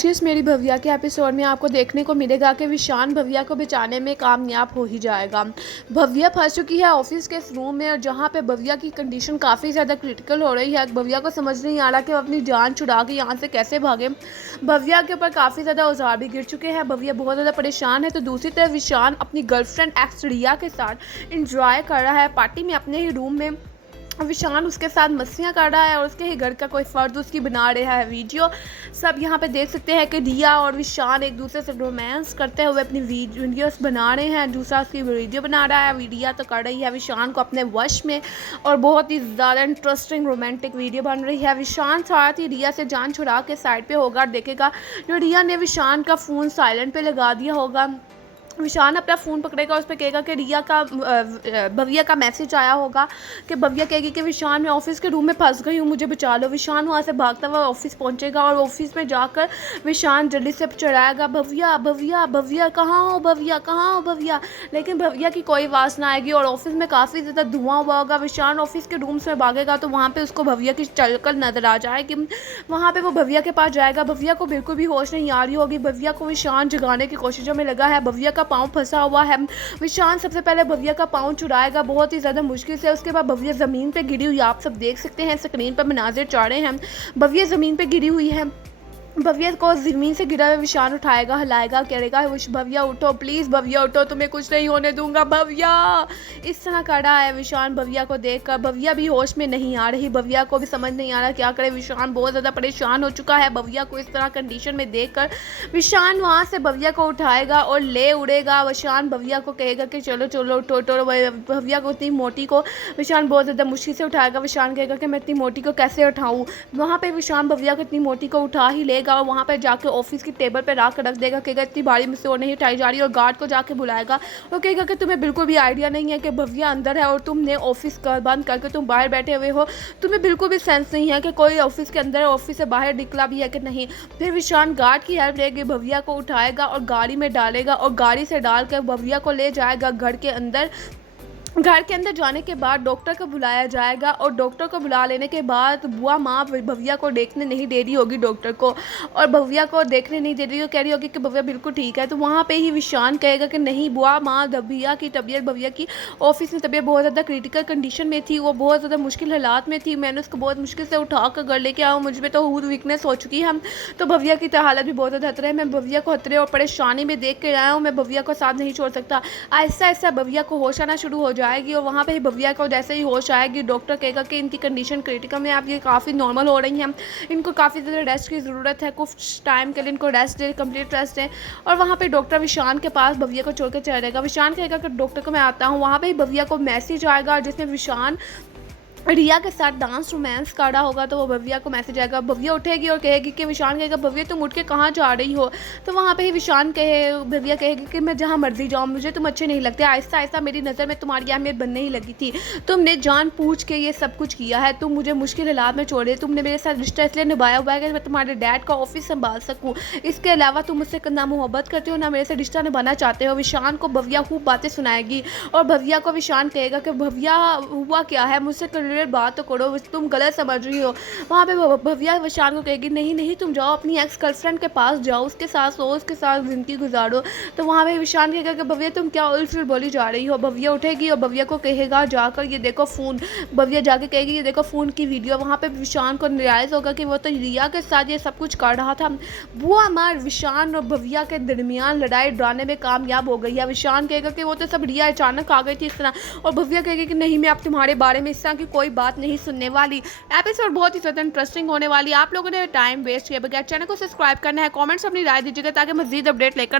जिस मेरी भव्या के एपिसोड में आपको देखने को मिलेगा कि विशान भव्या को बचाने में कामयाब हो ही जाएगा। भव्या फंस चुकी है ऑफिस के इस रूम में और जहाँ पे भव्या की कंडीशन काफ़ी ज़्यादा क्रिटिकल हो रही है। भव्या को समझ नहीं आ रहा कि वो अपनी जान छुड़ा के यहाँ से कैसे भागे। भव्या के ऊपर काफ़ी ज़्यादा औजार भी गिर चुके हैं। भव्या बहुत ज़्यादा परेशान है। तो दूसरी तरफ विशान अपनी गर्लफ्रेंड एक्स रिया के साथ इंजॉय कर रहा है पार्टी में अपने ही रूम में। विशान उसके साथ मस्तियाँ कर रहा है और उसके ही घर का कोई फ़र्द उसकी बना रहा है वीडियो। सब यहाँ पे देख सकते हैं कि रिया और विशान एक दूसरे से रोमांस करते हुए अपनी वीडियोस बना रहे हैं। दूसरा उसकी वीडियो बना रहा है। रिया तो कर रही है विशान को अपने वश में और बहुत ही ज़्यादा इंटरेस्टिंग रोमांटिक वीडियो बन रही है। विशान साथ ही रिया से जान छुड़ा के साइड पे होगा और देखेगा जो रिया ने विशान का फ़ोन साइलेंट पे लगा दिया होगा। विशान अपना फ़ोन पकड़ेगा, उस पर कहेगा कि रिया का भव्या का मैसेज आया होगा कि भव्या कहेगी कि विशान मैं ऑफिस के रूम में फंस गई हूँ, मुझे बचा लो। विशान वहाँ से भागता हुआ ऑफिस पहुँचेगा और ऑफिस में जाकर विशान जल्दी से चढ़ाएगा भव्या भव्या भव्या कहाँ हो भव्या कहाँ हो भव्या। लेकिन भव्या की कोई आवाज़ ना आएगी और ऑफिस में काफ़ी ज़्यादा धुआं हुआ होगा। विशान ऑफिस के रूम से भागेगा तो वहाँ पर उसको भव्या की चलकर नज़र आ जाएगी। वहाँ पर वो भव्या के पास जाएगा। भव्या को बिल्कुल भी होश नहीं आ रही होगी। भव्या को विशान जगाने की कोशिशों में लगा है। भव्या का पाँव फंसा हुआ है। विशान सबसे पहले भव्या का पाँव छुड़ाएगा बहुत ही ज़्यादा मुश्किल से। उसके बाद भव्या ज़मीन पे गिरी हुई आप सब देख सकते हैं स्क्रीन पर मनाजिर चाह रहे हैं। भव्या ज़मीन पे गिरी हुई है। भव्या को ज़मीन से गिरा हुआ विशान उठाएगा, हिलाएगा, कहेगा भव्या उठो प्लीज़, भव्या उठो, तुम्हें कुछ नहीं होने दूंगा भव्या। इस तरह कर रहा है विशान भव्या को देखकर। भव्या भी होश में नहीं आ रही। भव्या को भी समझ नहीं आ रहा क्या करे। विशान बहुत ज़्यादा परेशान हो चुका है भव्या को इस तरह कंडीशन में देखकर। विशान वहाँ से भव्या को उठाएगा और ले उड़ेगा। विशान भव्या को कहेगा कि चलो चलो उठो उठो। भव्या को इतनी मोटी को विशान बहुत ज़्यादा मुश्किल से उठाएगा। विशान कहेगा कि मैं इतनी मोटी को कैसे उठाऊँ। वहाँ पर विशान भव्या को इतनी मोटी को उठा ही लेगा और वहाँ पर जाके ऑफिस की टेबल पर रख देगा। कहेगा इतनी भारी मुझसे और नहीं उठाई जा रही और गार्ड को जाके बुलाएगा और कहेगा कि तुम्हें बिल्कुल भी आइडिया नहीं है कि भव्या अंदर है और तुमने ऑफिस का बंद करके तुम बाहर बैठे हुए हो। तुम्हें बिल्कुल भी सेंस नहीं है कि कोई ऑफिस के अंदर है, ऑफिस से बाहर निकला भी है कि नहीं। फिर विशान गार्ड की हेल्प लेके भव्या को उठाएगा और गाड़ी में डालेगा और गाड़ी से डाल कर भव्या को ले जाएगा घर के अंदर। घर के अंदर जाने के बाद डॉक्टर को बुलाया जाएगा और डॉक्टर को बुला लेने के बाद बुआ माँ भव्या को देखने नहीं दे रही होगी डॉक्टर को, और भव्या को देखने नहीं दे रही हो, कह रही होगी कि भव्या बिल्कुल ठीक है। तो वहाँ पे ही विशान कहेगा कि नहीं बुआ माँ, भव्या की तबीयत, भव्या की ऑफिस में तबीयत बहुत ज़्यादा क्रिटिकल कंडीशन में थी, वो बहुत ज़्यादा मुश्किल हालात में थी, मैंने उसको बहुत मुश्किल से उठा कर घर लेके आया हूँ, मुझ में तो खूद वीकनेस हो चुकी है। तो भव्या की हालत भी बहुत ज़्यादा खतरे है। मैं भव्या को खतरे और परेशानी में देख कर आया हूँ, मैं भव्या को साथ नहीं छोड़ सकता। आहिस्ता आहिस्ता भव्या को होश आना शुरू हो जाएगी और वहाँ पर भव्या को जैसे ही होश आएगी डॉक्टर कहेगा कि इनकी कंडीशन क्रिटिकल है, आप ये काफ़ी नॉर्मल हो रही हैं, इनको काफ़ी ज़्यादा रेस्ट की ज़रूरत है, कुछ टाइम के लिए इनको रेस्ट दे, कंप्लीट रेस्ट है। और वहाँ पे डॉक्टर विशान के पास भव्या को छोड़ कर चला जाएगा। विशान कहेगा कि डॉक्टर को मैं आता हूँ। वहाँ पे ही भव्या को मैसेज आएगा जिसमें विशान रिया के साथ डांस रोमांस कर रहा होगा। तो वो भव्या को मैसेज आएगा। भव्या उठेगी और कहेगी कि विशान कहेगा भव्या तुम उठ के कहाँ जा रही हो। तो वहाँ पे ही भव्या कहेगी कि मैं जहाँ मर्जी जाऊँ, मुझे तुम अच्छे नहीं लगते, आहिस्ता आहिस्ता मेरी नज़र में तुम्हारी अहमियत बनने ही लगी थी, तुमने जान पूछ के ये सब कुछ किया है, तुम मुझे मुश्किल हालात में छोड़े, तुमने मेरे साथ रिश्ता इसलिए निभाया हुआ है कि मैं तुम्हारे डैड का ऑफिस संभाल सकूँ, इसके अलावा तुम मुझसे ना मोहब्बत करते हो ना मेरे से रिश्ता निभाना चाहते हो। विशान को भव्या खूब बातें सुनाएगी और भव्या को विशान कहेगा कि भव्या हुआ क्या है, मुझसे क्लियर बात तो करो, तुम गलत समझ रही हो। वहाँ पे भव्या विशान को कहेगी नहीं नहीं तुम जाओ अपनी एक्स गर्लफ्रेंड के पास जाओ, उसके साथ सो, उसके साथ ज़िंदगी गुजारो। तो वहाँ पे विशान कहेगा कि भव्या तुम क्या उल्ट बोली जा रही हो। भव्या उठेगी और भव्या को कहेगा जाकर ये देखो फ़ोन, भव्या जाके कहेगी ये देखो फ़ोन की वीडियो। वहाँ पे विशान को रियलाइज़ होगा कि वो तो रिया के साथ ये सब कुछ कर रहा था। बुआ मार विशान और भव्या के दरमियान लड़ाई डराने में कामयाब हो गई है। विशान कहेगा कि वो तो सब रिया अचानक आ गई थी इस तरह, और भव्या कहेगी कि नहीं मैं अब तुम्हारे बारे में इस तरह की कोई बात नहीं सुनने वाली। एपिसोड बहुत ही ज़्यादा इंटरेस्टिंग होने वाली है। आप लोगों ने टाइम वेस्ट किया बगैर चैनल को सब्सक्राइब करना है, कमेंट्स अपनी राय दीजिएगा ताकि मज़ीद अपडेट लेकर